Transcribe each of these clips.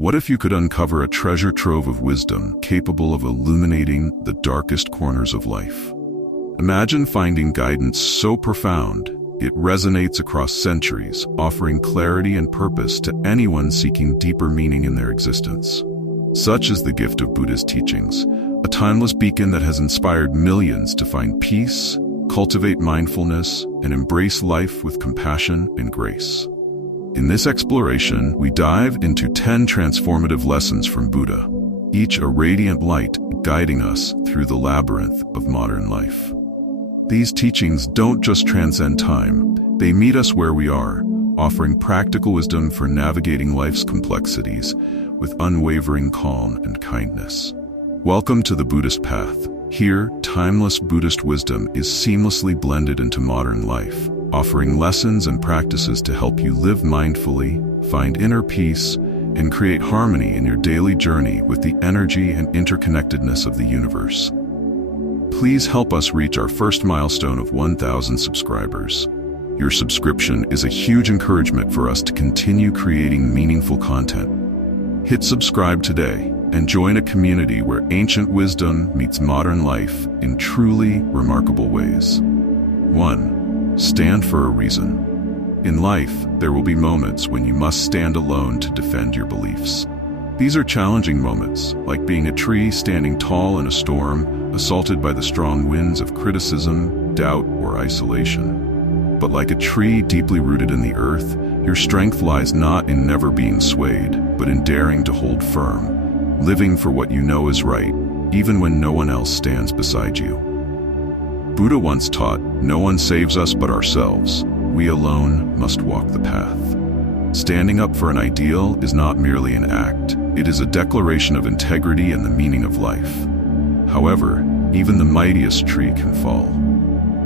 What if you could uncover a treasure trove of wisdom capable of illuminating the darkest corners of life? Imagine finding guidance so profound it resonates across centuries, offering clarity and purpose to anyone seeking deeper meaning in their existence. Such is the gift of Buddhist teachings, a timeless beacon that has inspired millions to find peace, cultivate mindfulness, and embrace life with compassion and grace. In this exploration, we dive into 10 transformative lessons from Buddha, each a radiant light guiding us through the labyrinth of modern life. These teachings don't just transcend time, they meet us where we are, offering practical wisdom for navigating life's complexities with unwavering calm and kindness. Welcome to the Buddhist path. Here, timeless Buddhist wisdom is seamlessly blended into modern life, offering lessons and practices to help you live mindfully, find inner peace, and create harmony in your daily journey with the energy and interconnectedness of the universe. Please help us reach our first milestone of 1,000 subscribers. Your subscription is a huge encouragement for us to continue creating meaningful content. Hit subscribe today and join a community where ancient wisdom meets modern life in truly remarkable ways. 1. Stand for a reason. In life, there will be moments when you must stand alone to defend your beliefs. These are challenging moments, like being a tree standing tall in a storm, assaulted by the strong winds of criticism, doubt, or isolation. But like a tree deeply rooted in the earth, your strength lies not in never being swayed, but in daring to hold firm, living for what you know is right, even when no one else stands beside you. Buddha once taught, "No one saves us but ourselves. We alone must walk the path." Standing up for an ideal is not merely an act, it is a declaration of integrity and the meaning of life. However, even the mightiest tree can fall.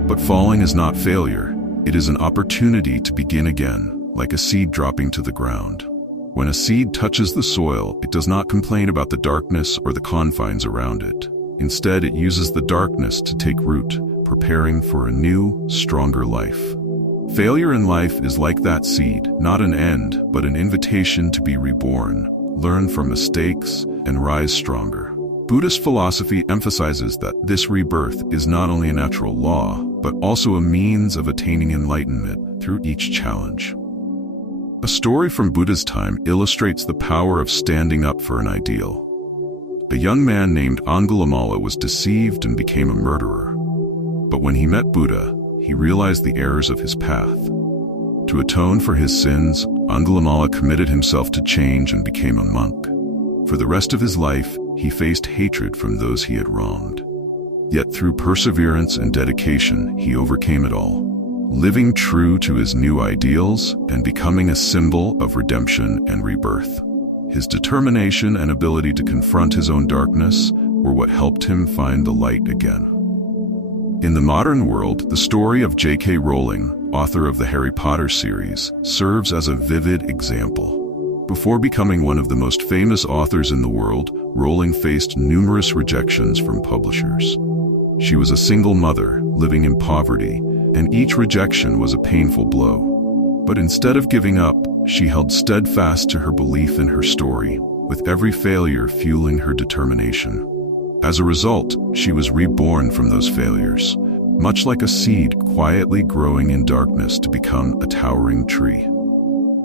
But falling is not failure, it is an opportunity to begin again, like a seed dropping to the ground. When a seed touches the soil, it does not complain about the darkness or the confines around it. Instead, it uses the darkness to take root, preparing for a new, stronger life. Failure in life is like that seed, not an end, but an invitation to be reborn, learn from mistakes, and rise stronger. Buddhist philosophy emphasizes that this rebirth is not only a natural law, but also a means of attaining enlightenment through each challenge. A story from Buddha's time illustrates the power of standing up for an ideal. A young man named Angulimala was deceived and became a murderer. But when he met Buddha, he realized the errors of his path. To atone for his sins, Angulimala committed himself to change and became a monk. For the rest of his life, he faced hatred from those he had wronged. Yet through perseverance and dedication, he overcame it all, living true to his new ideals and becoming a symbol of redemption and rebirth. His determination and ability to confront his own darkness were what helped him find the light again. In the modern world, the story of J.K. Rowling, author of the Harry Potter series, serves as a vivid example. Before becoming one of the most famous authors in the world, Rowling faced numerous rejections from publishers. She was a single mother, living in poverty, and each rejection was a painful blow. But instead of giving up, she held steadfast to her belief in her story, with every failure fueling her determination. As a result, she was reborn from those failures, much like a seed quietly growing in darkness to become a towering tree.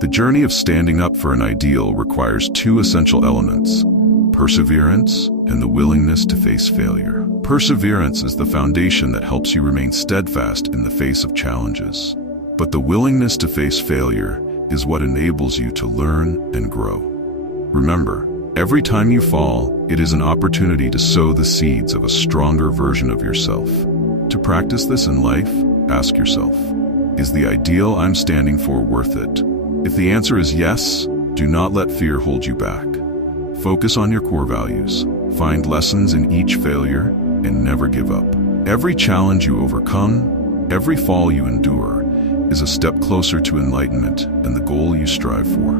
The journey of standing up for an ideal requires two essential elements: perseverance and the willingness to face failure. Perseverance is the foundation that helps you remain steadfast in the face of challenges. But the willingness to face failure is what enables you to learn and grow. Remember, every time you fall, it is an opportunity to sow the seeds of a stronger version of yourself. To practice this in life, ask yourself, is the ideal I'm standing for worth it? If the answer is yes, do not let fear hold you back. Focus on your core values, find lessons in each failure, and never give up. Every challenge you overcome, every fall you endure, is a step closer to enlightenment and the goal you strive for.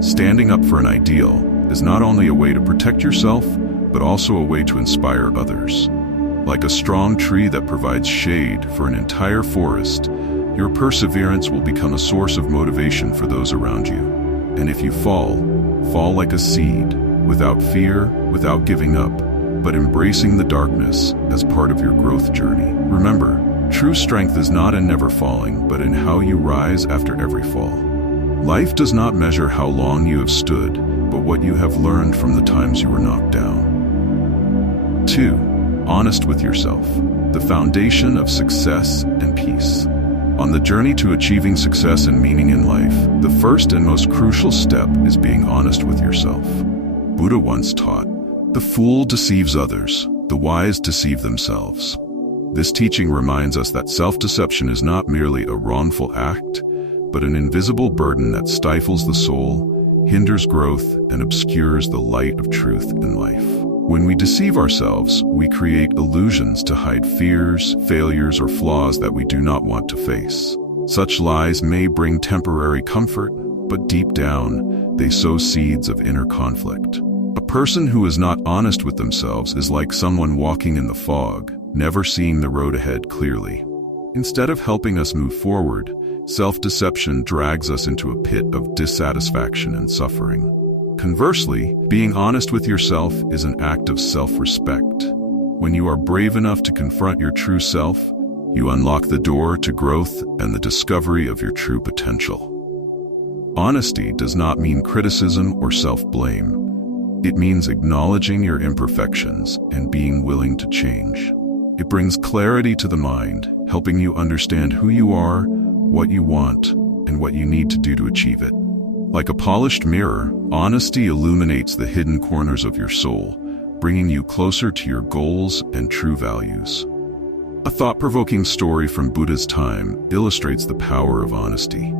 Standing up for an ideal is not only a way to protect yourself, but also a way to inspire others. Like a strong tree that provides shade for an entire forest, your perseverance will become a source of motivation for those around you. And if you fall, Fall like a seed, without fear, without giving up, but embracing the darkness as part of your growth journey. Remember, true strength is not in never falling, but in how you rise after every fall. Life does not measure how long you have stood, but what you have learned from the times you were knocked down. 2. Honest with yourself, the foundation of success and peace. On the journey to achieving success and meaning in life, the first and most crucial step is being honest with yourself. Buddha once taught, "The fool deceives others, the wise deceive themselves." This teaching reminds us that self-deception is not merely a wrongful act, but an invisible burden that stifles the soul, hinders growth, and obscures the light of truth in life. When we deceive ourselves, we create illusions to hide fears, failures, or flaws that we do not want to face. Such lies may bring temporary comfort, but deep down, they sow seeds of inner conflict. A person who is not honest with themselves is like someone walking in the fog, never seeing the road ahead clearly. Instead of helping us move forward, self-deception drags us into a pit of dissatisfaction and suffering. Conversely, being honest with yourself is an act of self-respect. When you are brave enough to confront your true self, you unlock the door to growth and the discovery of your true potential. Honesty does not mean criticism or self-blame. It means acknowledging your imperfections and being willing to change. It brings clarity to the mind, helping you understand who you are, what you want, and what you need to do to achieve it. Like a polished mirror, honesty illuminates the hidden corners of your soul, bringing you closer to your goals and true values. A thought-provoking story from Buddha's time illustrates the power of honesty.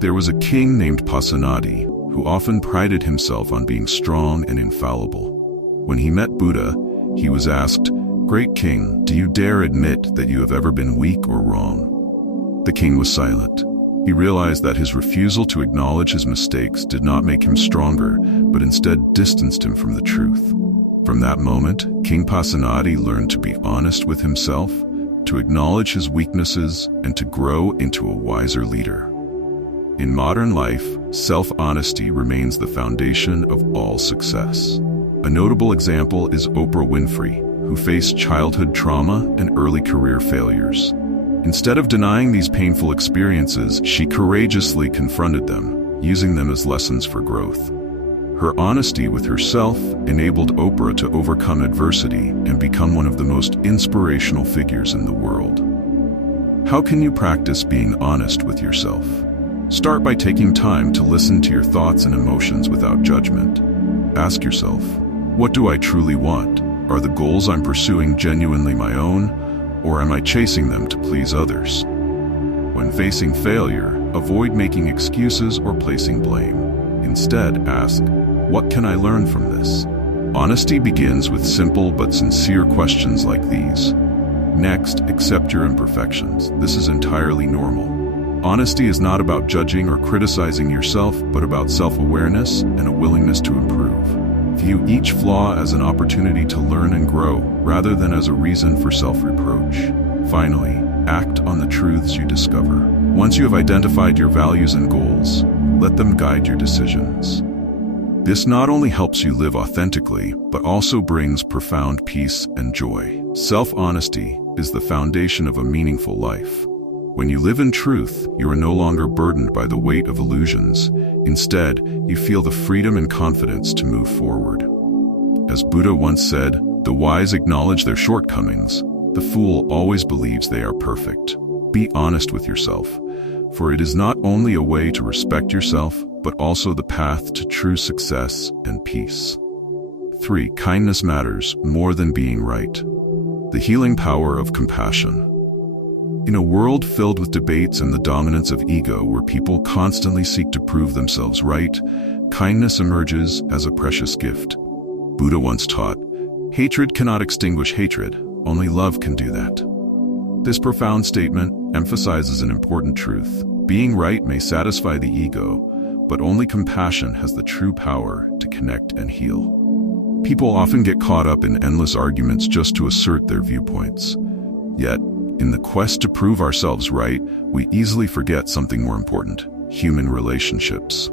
There was a king named Pasenadi who often prided himself on being strong and infallible. When he met Buddha, he was asked, "Great king, do you dare admit that you have ever been weak or wrong?" The king was silent. He realized that his refusal to acknowledge his mistakes did not make him stronger, but instead distanced him from the truth. From that moment, King Pasenadi learned to be honest with himself, to acknowledge his weaknesses, and to grow into a wiser leader. In modern life, self-honesty remains the foundation of all success. A notable example is Oprah Winfrey, who faced childhood trauma and early career failures. Instead of denying these painful experiences, she courageously confronted them, using them as lessons for growth. Her honesty with herself enabled Oprah to overcome adversity and become one of the most inspirational figures in the world. How can you practice being honest with yourself? Start by taking time to listen to your thoughts and emotions without judgment. Ask yourself, what do I truly want? Are the goals I'm pursuing genuinely my own? Or am I chasing them to please others? When facing failure, avoid making excuses or placing blame. Instead, ask, what can I learn from this? Honesty begins with simple but sincere questions like these. Next, accept your imperfections. This is entirely normal. Honesty is not about judging or criticizing yourself, but about self-awareness and a willingness to improve. View each flaw as an opportunity to learn and grow, rather than as a reason for self-reproach. Finally, act on the truths you discover. Once you have identified your values and goals, let them guide your decisions. This not only helps you live authentically, but also brings profound peace and joy. Self-honesty is the foundation of a meaningful life. When you live in truth, you are no longer burdened by the weight of illusions. Instead, you feel the freedom and confidence to move forward. As Buddha once said, "The wise acknowledge their shortcomings. The fool always believes they are perfect." Be honest with yourself, for it is not only a way to respect yourself, but also the path to true success and peace. 3. Kindness matters more than being right. The healing power of compassion. In a world filled with debates and the dominance of ego, where people constantly seek to prove themselves right, kindness emerges as a precious gift. Buddha once taught, "Hatred cannot extinguish hatred, only love can do that." This profound statement emphasizes an important truth. Being right may satisfy the ego, but only compassion has the true power to connect and heal. People often get caught up in endless arguments just to assert their viewpoints. Yet, in the quest to prove ourselves right, we easily forget something more important: human relationships.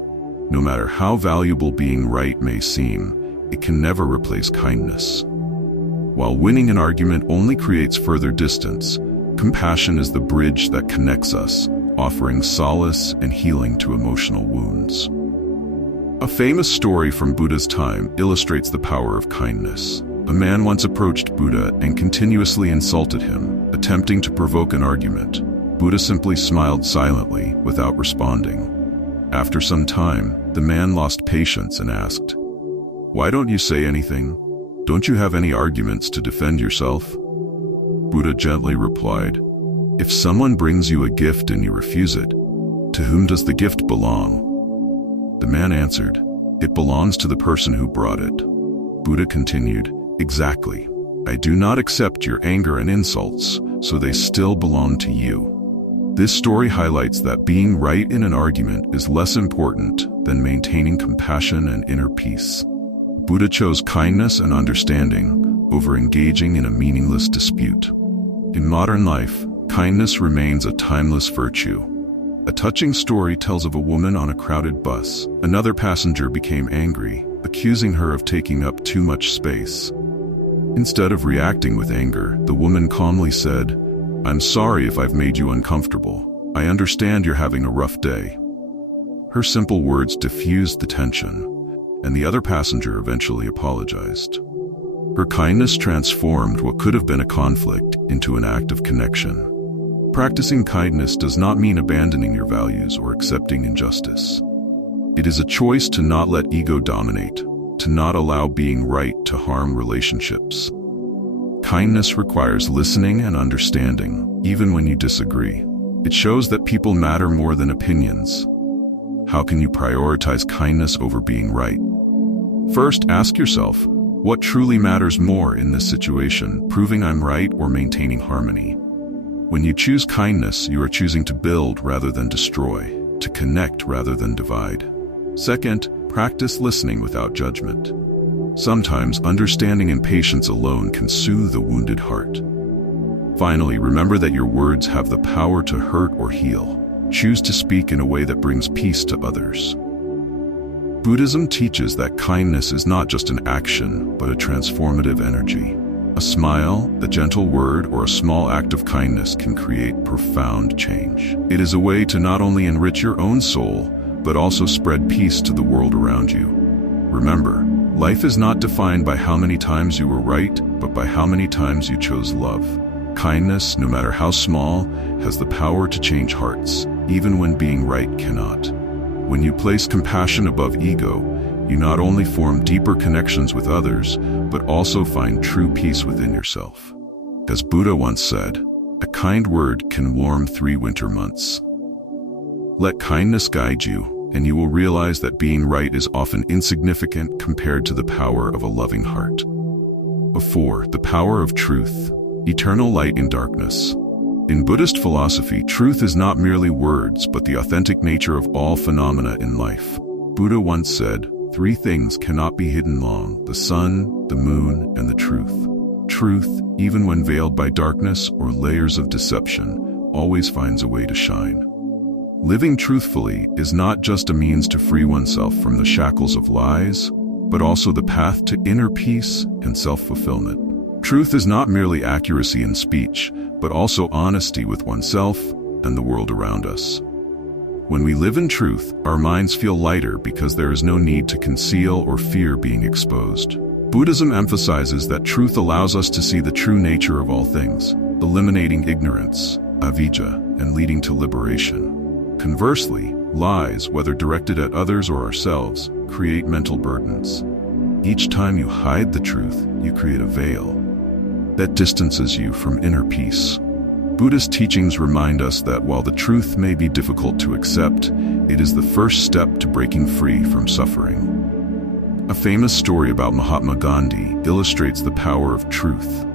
No matter how valuable being right may seem, it can never replace kindness. While winning an argument only creates further distance, compassion is the bridge that connects us, offering solace and healing to emotional wounds. A famous story from Buddha's time illustrates the power of kindness. A man once approached Buddha and continuously insulted him, attempting to provoke an argument. Buddha simply smiled silently, without responding. After some time, the man lost patience and asked, "Why don't you say anything? Don't you have any arguments to defend yourself?" Buddha gently replied, "If someone brings you a gift and you refuse it, to whom does the gift belong?" The man answered, "It belongs to the person who brought it." Buddha continued, "Exactly. I do not accept your anger and insults, so they still belong to you." This story highlights that being right in an argument is less important than maintaining compassion and inner peace. Buddha chose kindness and understanding over engaging in a meaningless dispute. In modern life, kindness remains a timeless virtue. A touching story tells of a woman on a crowded bus. Another passenger became angry, accusing her of taking up too much space. Instead of reacting with anger, the woman calmly said, "I'm sorry if I've made you uncomfortable. I understand you're having a rough day." Her simple words diffused the tension, and the other passenger eventually apologized. Her kindness transformed what could have been a conflict into an act of connection. Practicing kindness does not mean abandoning your values or accepting injustice. It is a choice to not let ego dominate, to not allow being right to harm relationships. Kindness requires listening and understanding, even when you disagree. It shows that people matter more than opinions. How can you prioritize kindness over being right? First, ask yourself, what truly matters more in this situation, proving I'm right or maintaining harmony? When you choose kindness, you are choosing to build rather than destroy, to connect rather than divide. Second, practice listening without judgment. Sometimes understanding and patience alone can soothe a wounded heart. Finally, remember that your words have the power to hurt or heal. Choose to speak in a way that brings peace to others. Buddhism teaches that kindness is not just an action, but a transformative energy. A smile, a gentle word, or a small act of kindness can create profound change. It is a way to not only enrich your own soul, but also spread peace to the world around you. Remember, life is not defined by how many times you were right, but by how many times you chose love. Kindness, no matter how small, has the power to change hearts, even when being right cannot. When you place compassion above ego, you not only form deeper connections with others, but also find true peace within yourself. As Buddha once said, a kind word can warm 3 winter months. Let kindness guide you, and you will realize that being right is often insignificant compared to the power of a loving heart. 4. The power of truth. Eternal light in darkness. In Buddhist philosophy, truth is not merely words, but the authentic nature of all phenomena in life. Buddha once said, 3 things cannot be hidden long: the sun, the moon, and the truth. Truth, even when veiled by darkness or layers of deception, always finds a way to shine. Living truthfully is not just a means to free oneself from the shackles of lies, but also the path to inner peace and self-fulfillment. Truth is not merely accuracy in speech, but also honesty with oneself and the world around us. When we live in truth, our minds feel lighter because there is no need to conceal or fear being exposed. Buddhism emphasizes that truth allows us to see the true nature of all things, eliminating ignorance, avijja, and leading to liberation. Conversely, lies, whether directed at others or ourselves, create mental burdens. Each time you hide the truth, you create a veil that distances you from inner peace. Buddhist teachings remind us that while the truth may be difficult to accept, it is the first step to breaking free from suffering. A famous story about Mahatma Gandhi illustrates the power of truth.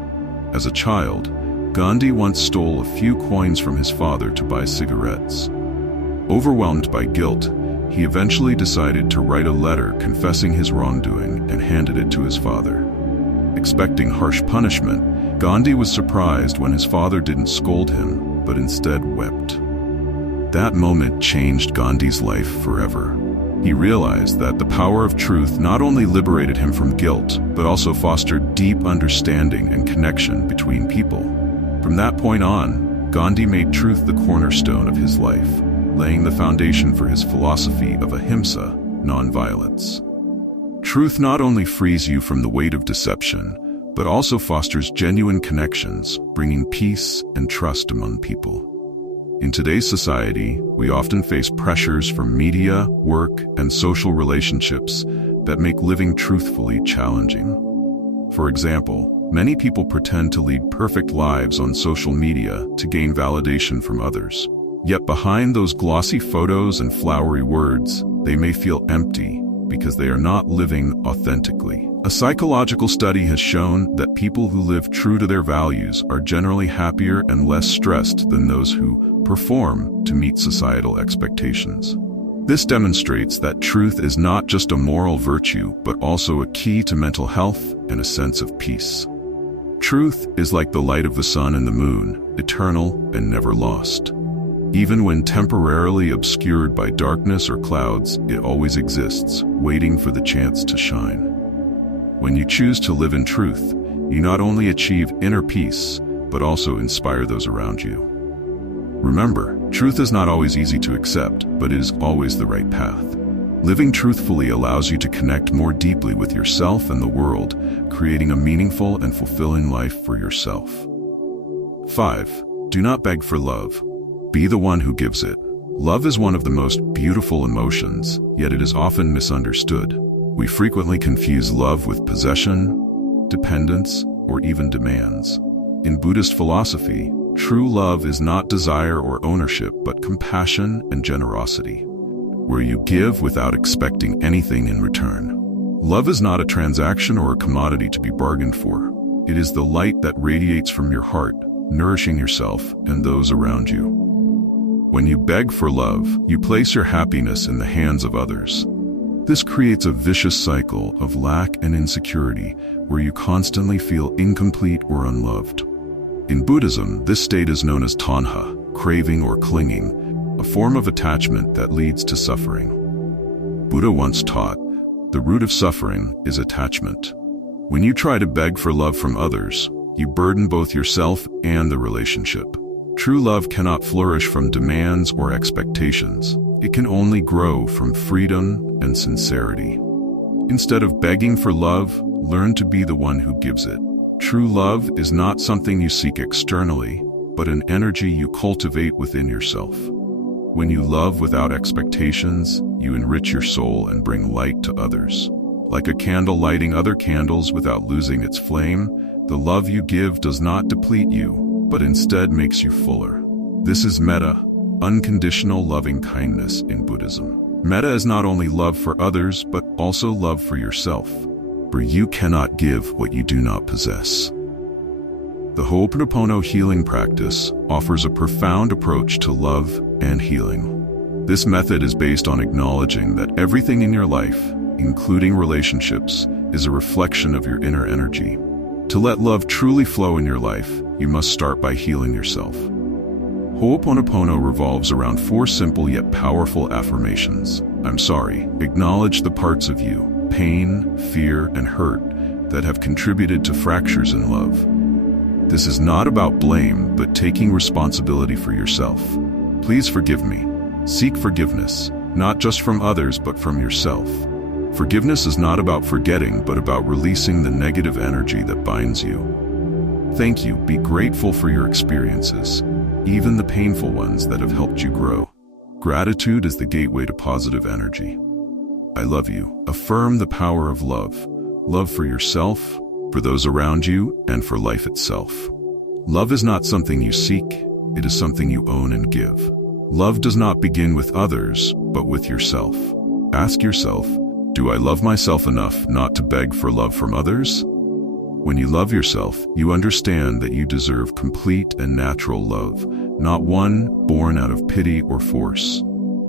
As a child, Gandhi once stole a few coins from his father to buy cigarettes. Overwhelmed by guilt, he eventually decided to write a letter confessing his wrongdoing and handed it to his father. Expecting harsh punishment, Gandhi was surprised when his father didn't scold him, but instead wept. That moment changed Gandhi's life forever. He realized that the power of truth not only liberated him from guilt, but also fostered deep understanding and connection between people. From that point on, Gandhi made truth the cornerstone of his life, laying the foundation for his philosophy of ahimsa, nonviolence. Truth not only frees you from the weight of deception, but also fosters genuine connections, bringing peace and trust among people. In today's society, we often face pressures from media, work, and social relationships that make living truthfully challenging. For example, many people pretend to lead perfect lives on social media to gain validation from others. Yet behind those glossy photos and flowery words, they may feel empty because they are not living authentically. A psychological study has shown that people who live true to their values are generally happier and less stressed than those who perform to meet societal expectations. This demonstrates that truth is not just a moral virtue, but also a key to mental health and a sense of peace. Truth is like the light of the sun and the moon, eternal and never lost. Even when temporarily obscured by darkness or clouds, it always exists, waiting for the chance to shine. When you choose to live in truth, you not only achieve inner peace, but also inspire those around you. Remember, truth is not always easy to accept, but it is always the right path. Living truthfully allows you to connect more deeply with yourself and the world, creating a meaningful and fulfilling life for yourself. 5. Do not beg for love. Be the one who gives it. Love is one of the most beautiful emotions, yet it is often misunderstood. We frequently confuse love with possession, dependence, or even demands. In Buddhist philosophy, true love is not desire or ownership, but compassion and generosity, where you give without expecting anything in return. Love is not a transaction or a commodity to be bargained for. It is the light that radiates from your heart, nourishing yourself and those around you. When you beg for love, you place your happiness in the hands of others. This creates a vicious cycle of lack and insecurity, where you constantly feel incomplete or unloved. In Buddhism, this state is known as tanha, craving or clinging, a form of attachment that leads to suffering. Buddha once taught, the root of suffering is attachment. When you try to beg for love from others, you burden both yourself and the relationship. True love cannot flourish from demands or expectations. It can only grow from freedom and sincerity. Instead of begging for love, learn to be the one who gives it. True love is not something you seek externally, but an energy you cultivate within yourself. When you love without expectations, you enrich your soul and bring light to others. Like a candle lighting other candles without losing its flame, the love you give does not deplete you, but instead makes you fuller. This is metta, unconditional loving kindness in Buddhism. Metta is not only love for others, but also love for yourself, for you cannot give what you do not possess. The Ho'oponopono healing practice offers a profound approach to love and healing. This method is based on acknowledging that everything in your life, including relationships, is a reflection of your inner energy. To let love truly flow in your life, you must start by healing yourself. Ho'oponopono revolves around 4 simple yet powerful affirmations. I'm sorry. Acknowledge the parts of you, pain, fear, and hurt, that have contributed to fractures in love. This is not about blame, but taking responsibility for yourself. Please forgive me. Seek forgiveness, not just from others, but from yourself. Forgiveness is not about forgetting, but about releasing the negative energy that binds you. Thank you. Be grateful for your experiences, even the painful ones that have helped you grow. Gratitude is the gateway to positive energy. I love you. Affirm the power of love. Love for yourself, for those around you, and for life itself. Love is not something you seek, it is something you own and give. Love does not begin with others, but with yourself. Ask yourself, do I love myself enough not to beg for love from others? When you love yourself, you understand that you deserve complete and natural love, not one born out of pity or force.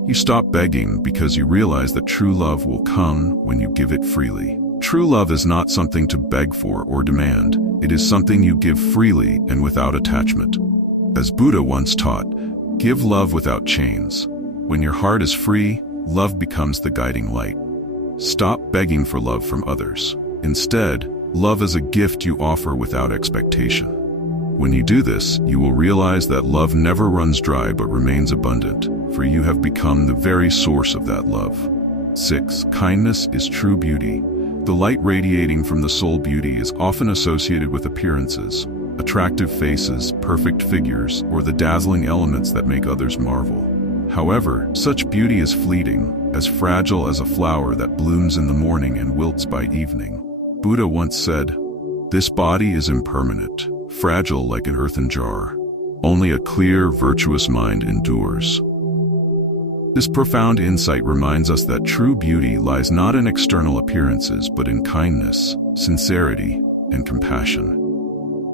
You stop begging because you realize that true love will come when you give it freely. True love is not something to beg for or demand. It is something you give freely and without attachment. As Buddha once taught, give love without chains. When your heart is free, love becomes the guiding light. Stop begging for love from others. Instead, love is a gift you offer without expectation. When you do this, you will realize that love never runs dry but remains abundant, for you have become the very source of that love. 6. Kindness is true beauty. The light radiating from the soul beauty is often associated with appearances, attractive faces, perfect figures, or the dazzling elements that make others marvel. However, such beauty is fleeting, as fragile as a flower that blooms in the morning and wilts by evening. Buddha once said, "This body is impermanent, fragile like an earthen jar. Only a clear, virtuous mind endures." This profound insight reminds us that true beauty lies not in external appearances but in kindness, sincerity, and compassion.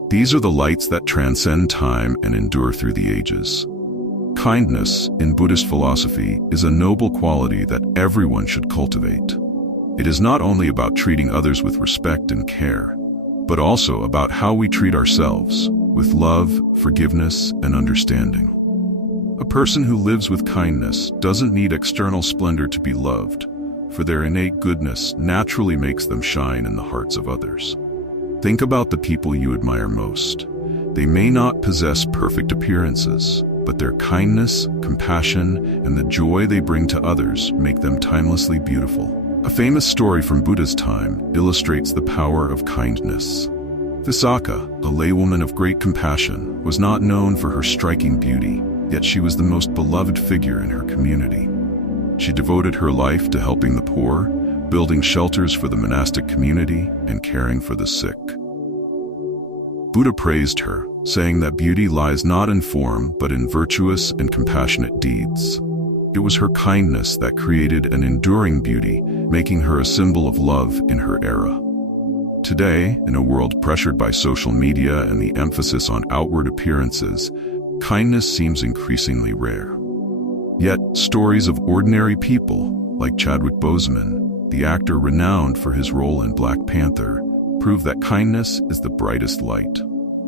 These are the lights that transcend time and endure through the ages. Kindness, in Buddhist philosophy, is a noble quality that everyone should cultivate. It is not only about treating others with respect and care, but also about how we treat ourselves, with love, forgiveness, and understanding. A person who lives with kindness doesn't need external splendor to be loved, for their innate goodness naturally makes them shine in the hearts of others. Think about the people you admire most. They may not possess perfect appearances, but their kindness, compassion, and the joy they bring to others make them timelessly beautiful. A famous story from Buddha's time illustrates the power of kindness. Visakha, a laywoman of great compassion, was not known for her striking beauty, yet she was the most beloved figure in her community. She devoted her life to helping the poor, building shelters for the monastic community, and caring for the sick. Buddha praised her, saying that beauty lies not in form but in virtuous and compassionate deeds. It was her kindness that created an enduring beauty, making her a symbol of love in her era. Today, in a world pressured by social media and the emphasis on outward appearances, kindness seems increasingly rare. Yet, stories of ordinary people, like Chadwick Boseman, the actor renowned for his role in Black Panther, prove that kindness is the brightest light.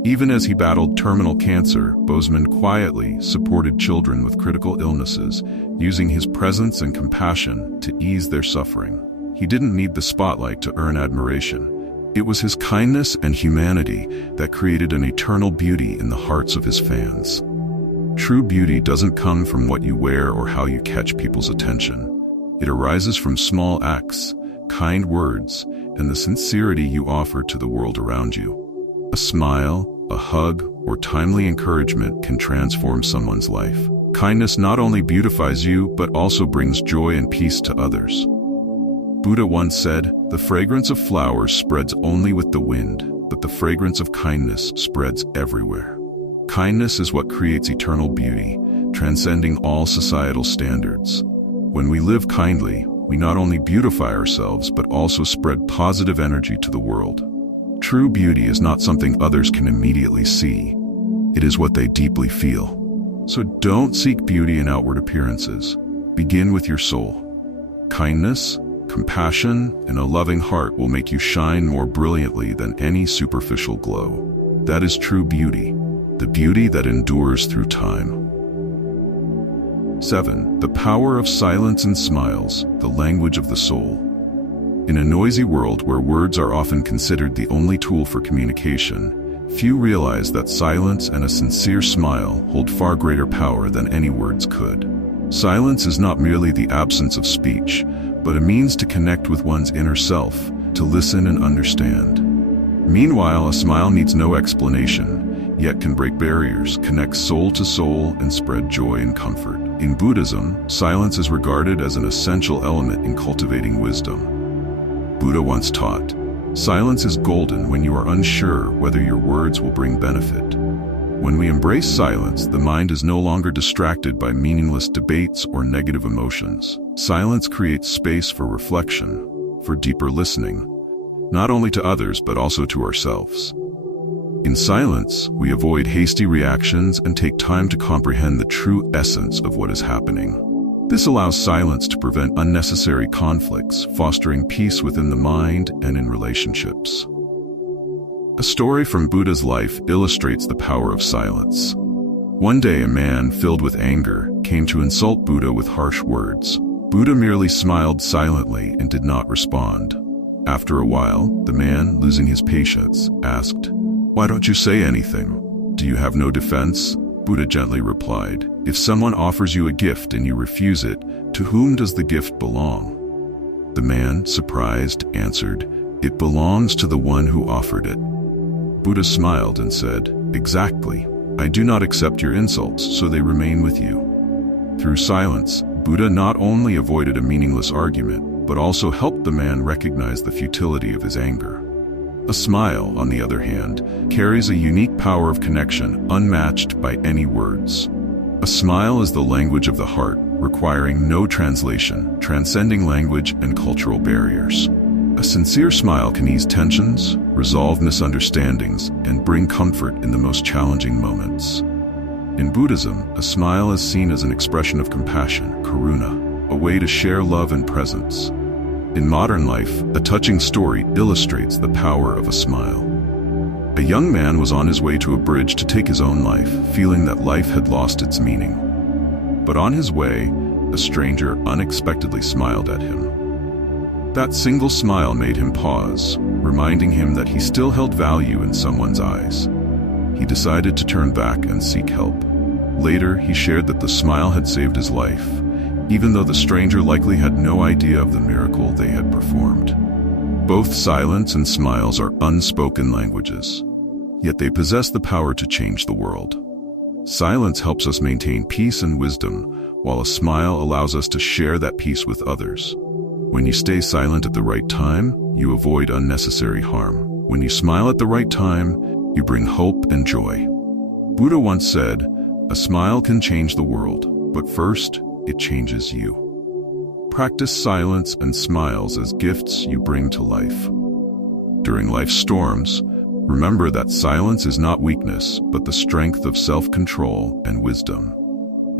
Even as he battled terminal cancer, Boseman quietly supported children with critical illnesses, using his presence and compassion to ease their suffering. He didn't need the spotlight to earn admiration. It was his kindness and humanity that created an eternal beauty in the hearts of his fans. True beauty doesn't come from what you wear or how you catch people's attention. It arises from small acts, kind words, and the sincerity you offer to the world around you. A smile, a hug, or timely encouragement can transform someone's life. Kindness not only beautifies you, but also brings joy and peace to others. Buddha once said, "The fragrance of flowers spreads only with the wind, but the fragrance of kindness spreads everywhere." Kindness is what creates eternal beauty, transcending all societal standards. When we live kindly, we not only beautify ourselves, but also spread positive energy to the world. True beauty is not something others can immediately see. It is what they deeply feel. So don't seek beauty in outward appearances. Begin with your soul. Kindness, compassion, and a loving heart will make you shine more brilliantly than any superficial glow. That is true beauty, the beauty that endures through time. 7. The power of silence and smiles, the language of the soul. In a noisy world where words are often considered the only tool for communication, few realize that silence and a sincere smile hold far greater power than any words could. Silence is not merely the absence of speech, but a means to connect with one's inner self, to listen and understand. Meanwhile, a smile needs no explanation, yet can break barriers, connect soul to soul, and spread joy and comfort. In Buddhism, silence is regarded as an essential element in cultivating wisdom. Buddha once taught, "Silence is golden when you are unsure whether your words will bring benefit." When we embrace silence, the mind is no longer distracted by meaningless debates or negative emotions. Silence creates space for reflection, for deeper listening, not only to others but also to ourselves. In silence, we avoid hasty reactions and take time to comprehend the true essence of what is happening. This allows silence to prevent unnecessary conflicts, fostering peace within the mind and in relationships. A story from Buddha's life illustrates the power of silence. One day, a man filled with anger came to insult Buddha with harsh words. Buddha merely smiled silently and did not respond. After a while, the man, losing his patience, asked, "Why don't you say anything? Do you have no defense?" Buddha gently replied, "If someone offers you a gift and you refuse it, to whom does the gift belong?" The man, surprised, answered, "It belongs to the one who offered it." Buddha smiled and said, "Exactly. I do not accept your insults, so they remain with you." Through silence, Buddha not only avoided a meaningless argument, but also helped the man recognize the futility of his anger. A smile, on the other hand, carries a unique power of connection unmatched by any words. A smile is the language of the heart, requiring no translation, transcending language and cultural barriers. A sincere smile can ease tensions, resolve misunderstandings, and bring comfort in the most challenging moments. In Buddhism, a smile is seen as an expression of compassion, karuna, a way to share love and presence. In modern life, a touching story illustrates the power of a smile. A young man was on his way to a bridge to take his own life, feeling that life had lost its meaning. But on his way, a stranger unexpectedly smiled at him. That single smile made him pause, reminding him that he still held value in someone's eyes. He decided to turn back and seek help. Later, he shared that the smile had saved his life, even though the stranger likely had no idea of the miracle they had performed. Both silence and smiles are unspoken languages, yet they possess the power to change the world. Silence helps us maintain peace and wisdom, while a smile allows us to share that peace with others. When you stay silent at the right time, you avoid unnecessary harm. When you smile at the right time, you bring hope and joy. Buddha once said, "A smile can change the world, but first, it changes you." Practice silence and smiles as gifts you bring to life. During life's storms, remember that silence is not weakness, but the strength of self-control and wisdom.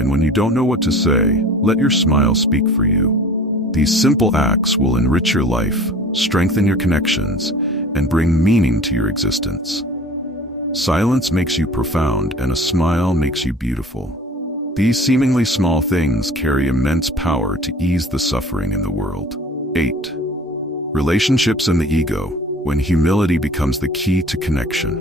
And when you don't know what to say, let your smile speak for you. These simple acts will enrich your life, strengthen your connections, and bring meaning to your existence. Silence makes you profound, and a smile makes you beautiful. These seemingly small things carry immense power to ease the suffering in the world. 8. Relationships and the ego, when humility becomes the key to connection.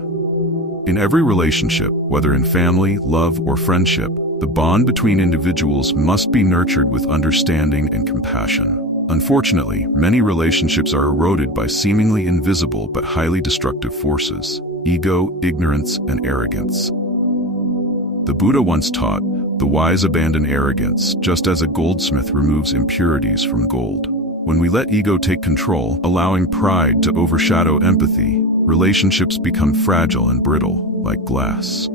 In every relationship, whether in family, love, or friendship, the bond between individuals must be nurtured with understanding and compassion. Unfortunately, many relationships are eroded by seemingly invisible but highly destructive forces: ego, ignorance, and arrogance. The Buddha once taught, "The wise abandon arrogance, just as a goldsmith removes impurities from gold." When we let ego take control, allowing pride to overshadow empathy, relationships become fragile and brittle, like glass.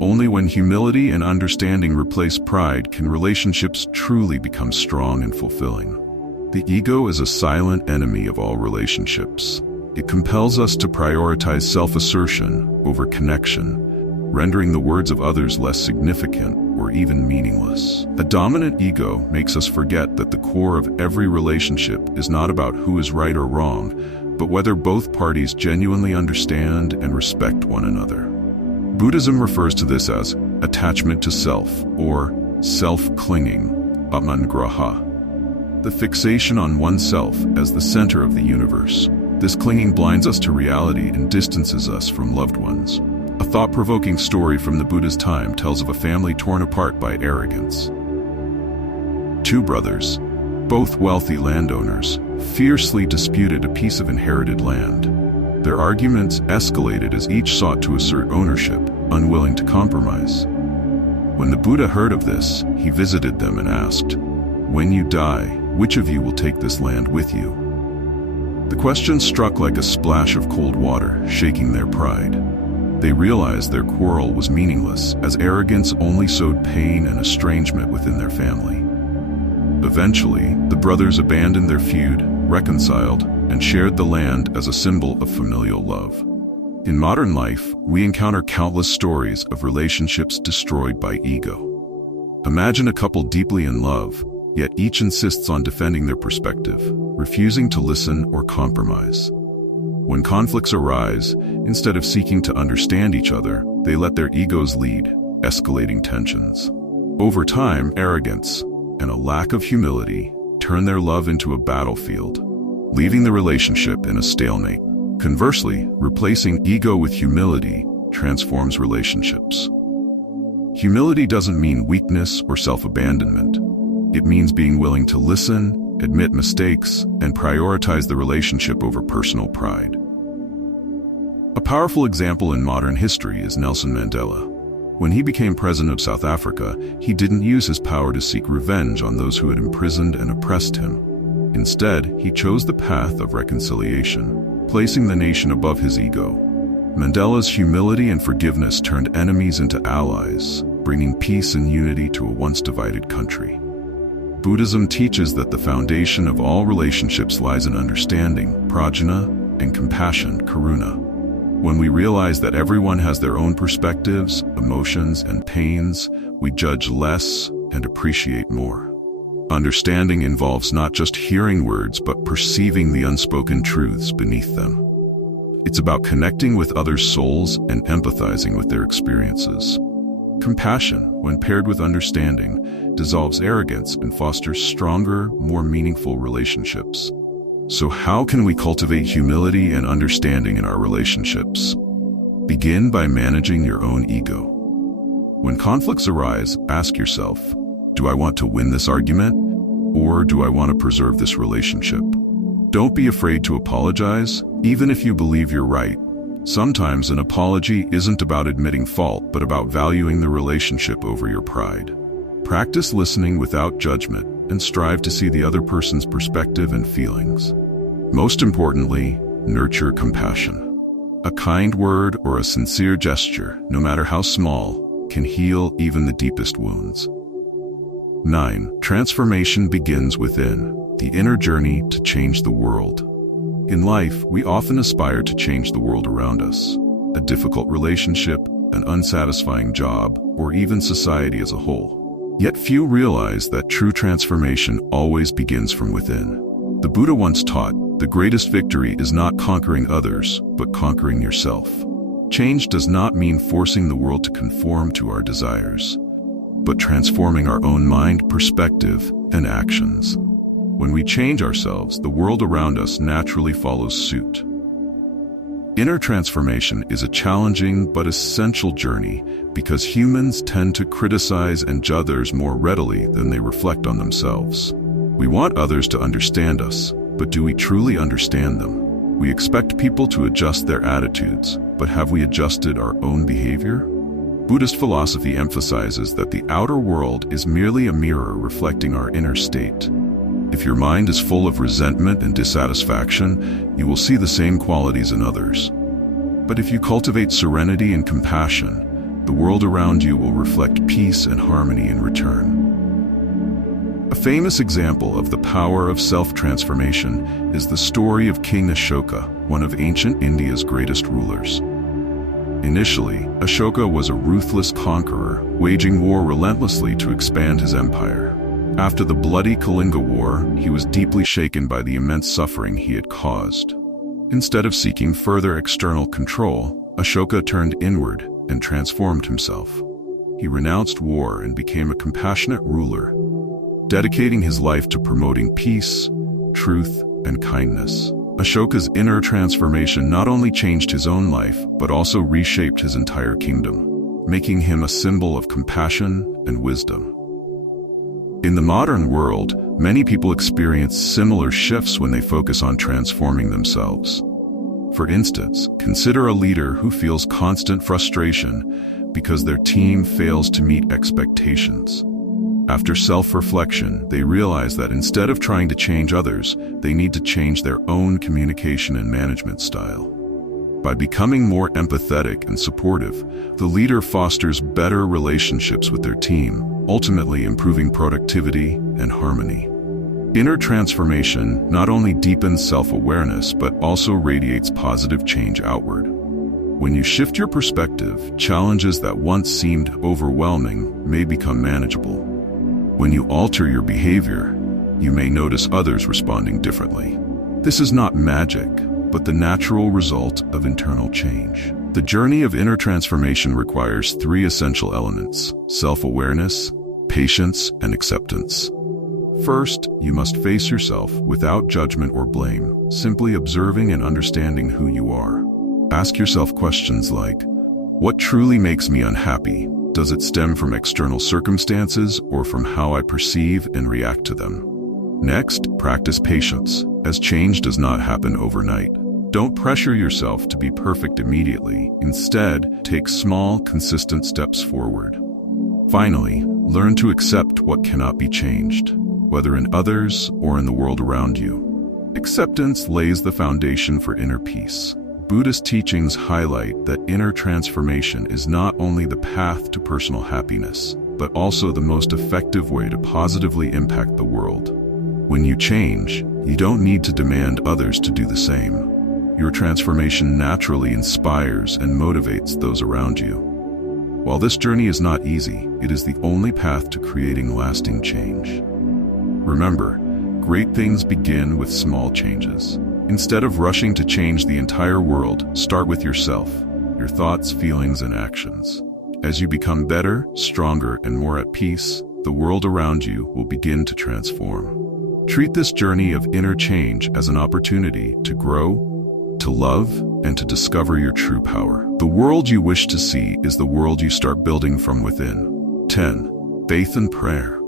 Only when humility and understanding replace pride can relationships truly become strong and fulfilling. The ego is a silent enemy of all relationships. It compels us to prioritize self-assertion over connection, rendering the words of others less significant or even meaningless. A dominant ego makes us forget that the core of every relationship is not about who is right or wrong, but whether both parties genuinely understand and respect one another. Buddhism refers to this as attachment to self, or self-clinging, atmangraha. The fixation on oneself as the center of the universe. This clinging blinds us to reality and distances us from loved ones. A thought-provoking story from the Buddha's time tells of a family torn apart by arrogance. Two brothers, both wealthy landowners, fiercely disputed a piece of inherited land. Their arguments escalated as each sought to assert ownership, unwilling to compromise. When the Buddha heard of this, he visited them and asked, "When you die, which of you will take this land with you?" The question struck like a splash of cold water, shaking their pride. They realized their quarrel was meaningless, as arrogance only sowed pain and estrangement within their family. Eventually, the brothers abandoned their feud, reconciled, and shared the land as a symbol of familial love. In modern life, we encounter countless stories of relationships destroyed by ego. Imagine a couple deeply in love, yet each insists on defending their perspective, refusing to listen or compromise. When conflicts arise, instead of seeking to understand each other, they let their egos lead, escalating tensions. Over time, arrogance and a lack of humility turn their love into a battlefield, leaving the relationship in a stalemate. Conversely, replacing ego with humility transforms relationships. Humility doesn't mean weakness or self-abandonment. It means being willing to listen, admit mistakes, and prioritize the relationship over personal pride. A powerful example in modern history is Nelson Mandela. When he became president of South Africa, he didn't use his power to seek revenge on those who had imprisoned and oppressed him. Instead, he chose the path of reconciliation, placing the nation above his ego. Mandela's humility and forgiveness turned enemies into allies, bringing peace and unity to a once divided country. Buddhism teaches that the foundation of all relationships lies in understanding, prajna, and compassion, karuna. When we realize that everyone has their own perspectives, emotions, and pains, we judge less and appreciate more. Understanding involves not just hearing words, but perceiving the unspoken truths beneath them. It's about connecting with others' souls and empathizing with their experiences. Compassion, when paired with understanding, dissolves arrogance and fosters stronger, more meaningful relationships. So how can we cultivate humility and understanding in our relationships? Begin by managing your own ego. When conflicts arise, ask yourself, do I want to win this argument, or do I want to preserve this relationship? Don't be afraid to apologize, even if you believe you're right. Sometimes an apology isn't about admitting fault, but about valuing the relationship over your pride. Practice listening without judgment and strive to see the other person's perspective and feelings. Most importantly, nurture compassion. A kind word or a sincere gesture, no matter how small, can heal even the deepest wounds. 9. Transformation begins within, the inner journey to change the world. In life, we often aspire to change the world around us. A difficult relationship, an unsatisfying job, or even society as a whole. Yet few realize that true transformation always begins from within. The Buddha once taught, the greatest victory is not conquering others, but conquering yourself. Change does not mean forcing the world to conform to our desires, but transforming our own mind, perspective, and actions. When we change ourselves, the world around us naturally follows suit. Inner transformation is a challenging but essential journey because humans tend to criticize and judge others more readily than they reflect on themselves. We want others to understand us, but do we truly understand them? We expect people to adjust their attitudes, but have we adjusted our own behavior? Buddhist philosophy emphasizes that the outer world is merely a mirror reflecting our inner state. If your mind is full of resentment and dissatisfaction, you will see the same qualities in others. But if you cultivate serenity and compassion, the world around you will reflect peace and harmony in return. A famous example of the power of self-transformation is the story of King Ashoka, one of ancient India's greatest rulers. Initially, Ashoka was a ruthless conqueror, waging war relentlessly to expand his empire. After the bloody Kalinga War, he was deeply shaken by the immense suffering he had caused. Instead of seeking further external control, Ashoka turned inward and transformed himself. He renounced war and became a compassionate ruler, dedicating his life to promoting peace, truth, and kindness. Ashoka's inner transformation not only changed his own life, but also reshaped his entire kingdom, making him a symbol of compassion and wisdom. In the modern world, many people experience similar shifts when they focus on transforming themselves. For instance, consider a leader who feels constant frustration because their team fails to meet expectations. After self-reflection, they realize that instead of trying to change others, they need to change their own communication and management style. By becoming more empathetic and supportive, the leader fosters better relationships with their team, ultimately improving productivity and harmony. Inner transformation not only deepens self-awareness, but also radiates positive change outward. When you shift your perspective, challenges that once seemed overwhelming may become manageable. When you alter your behavior, you may notice others responding differently. This is not magic, but the natural result of internal change. The journey of inner transformation requires 3 essential elements: self-awareness, patience, and acceptance. First, you must face yourself without judgment or blame, simply observing and understanding who you are. Ask yourself questions like, what truly makes me unhappy? Does it stem from external circumstances or from how I perceive and react to them? Next, practice patience, as change does not happen overnight. Don't pressure yourself to be perfect immediately. Instead, take small, consistent steps forward. Finally, learn to accept what cannot be changed, whether in others or in the world around you. Acceptance lays the foundation for inner peace. Buddhist teachings highlight that inner transformation is not only the path to personal happiness, but also the most effective way to positively impact the world. When you change, you don't need to demand others to do the same. Your transformation naturally inspires and motivates those around you. While this journey is not easy, it is the only path to creating lasting change. Remember, great things begin with small changes. Instead of rushing to change the entire world, start with yourself, your thoughts, feelings, and actions. As you become better, stronger, and more at peace, the world around you will begin to transform. Treat this journey of inner change as an opportunity to grow, to love, and to discover your true power. The world you wish to see is the world you start building from within. 10. Faith and prayer.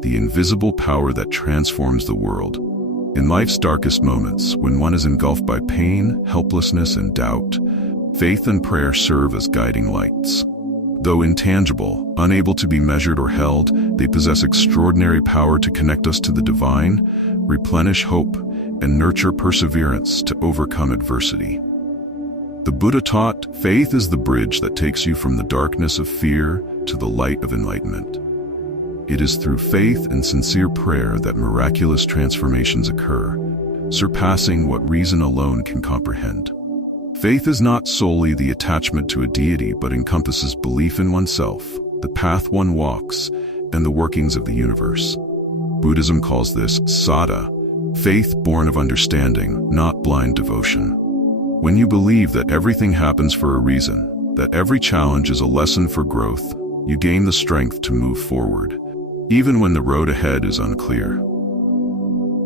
The invisible power that transforms the world. In life's darkest moments, when one is engulfed by pain, helplessness, and doubt, faith and prayer serve as guiding lights. Though intangible, unable to be measured or held, they possess extraordinary power to connect us to the divine, replenish hope, and nurture perseverance to overcome adversity. The Buddha taught, faith is the bridge that takes you from the darkness of fear to the light of enlightenment. It is through faith and sincere prayer that miraculous transformations occur, surpassing what reason alone can comprehend. Faith is not solely the attachment to a deity, but encompasses belief in oneself, the path one walks, and the workings of the universe. Buddhism calls this saddha, faith born of understanding, not blind devotion. When you believe that everything happens for a reason, that every challenge is a lesson for growth, you gain the strength to move forward, even when the road ahead is unclear.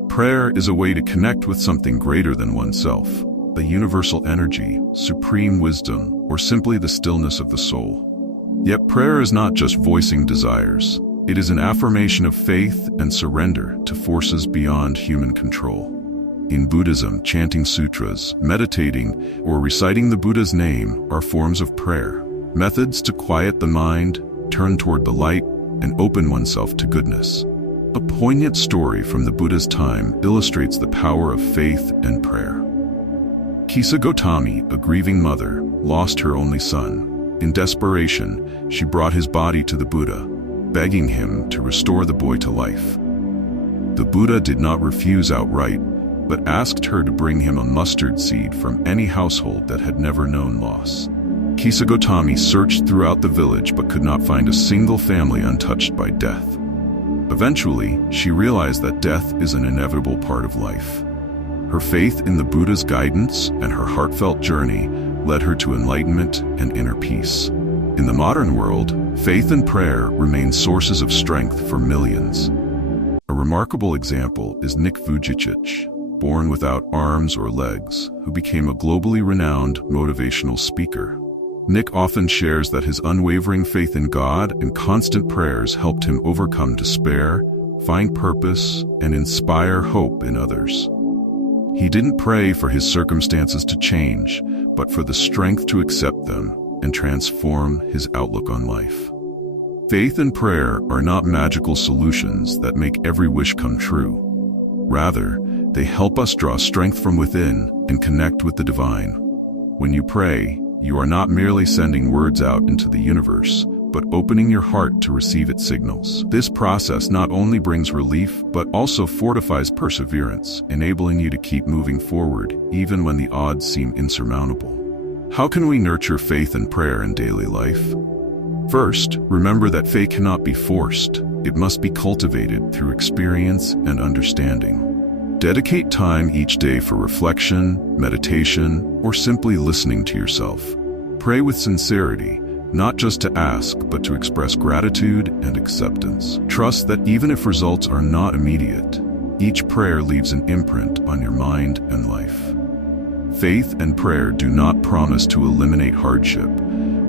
Prayer is a way to connect with something greater than oneself, a universal energy, supreme wisdom, or simply the stillness of the soul. Yet prayer is not just voicing desires. It is an affirmation of faith and surrender to forces beyond human control. In Buddhism, chanting sutras, meditating, or reciting the Buddha's name are forms of prayer, methods to quiet the mind, turn toward the light, and open oneself to goodness. A poignant story from the Buddha's time illustrates the power of faith and prayer. Kisa Gotami, a grieving mother, lost her only son. In desperation, she brought his body to the Buddha, begging him to restore the boy to life. The Buddha did not refuse outright, but asked her to bring him a mustard seed from any household that had never known loss. Kisa Gotami searched throughout the village but could not find a single family untouched by death. Eventually, she realized that death is an inevitable part of life. Her faith in the Buddha's guidance and her heartfelt journey led her to enlightenment and inner peace. In the modern world, faith and prayer remain sources of strength for millions. A remarkable example is Nick Vujicic, born without arms or legs, who became a globally renowned motivational speaker. Nick often shares that his unwavering faith in God and constant prayers helped him overcome despair, find purpose, and inspire hope in others. He didn't pray for his circumstances to change, but for the strength to accept them and transform his outlook on life. Faith and prayer are not magical solutions that make every wish come true. Rather, they help us draw strength from within and connect with the divine. When you pray, you are not merely sending words out into the universe, but opening your heart to receive its signals. This process not only brings relief, but also fortifies perseverance, enabling you to keep moving forward, even when the odds seem insurmountable. How can we nurture faith and prayer in daily life? First, remember that faith cannot be forced. It must be cultivated through experience and understanding. Dedicate time each day for reflection, meditation, or simply listening to yourself. Pray with sincerity, not just to ask, but to express gratitude and acceptance. Trust that even if results are not immediate, each prayer leaves an imprint on your mind and life. Faith and prayer do not promise to eliminate hardship,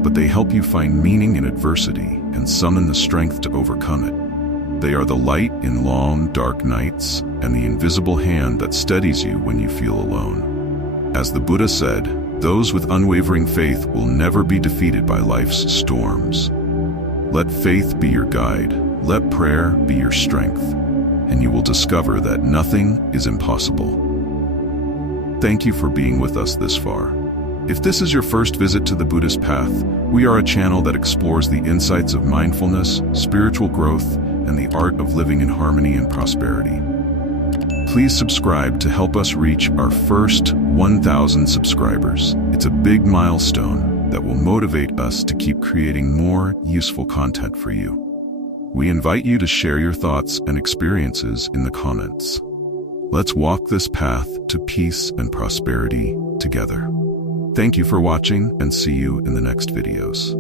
but they help you find meaning in adversity and summon the strength to overcome it. They are the light in long, dark nights and the invisible hand that steadies you when you feel alone. As the Buddha said, those with unwavering faith will never be defeated by life's storms. Let faith be your guide, let prayer be your strength, and you will discover that nothing is impossible. Thank you for being with us this far. If this is your first visit to the Buddhist path, we are a channel that explores the insights of mindfulness, spiritual growth, and the art of living in harmony and prosperity. Please subscribe to help us reach our first 1,000 subscribers. It's a big milestone that will motivate us to keep creating more useful content for you. We invite you to share your thoughts and experiences in the comments. Let's walk this path to peace and prosperity together. Thank you for watching, and see you in the next videos.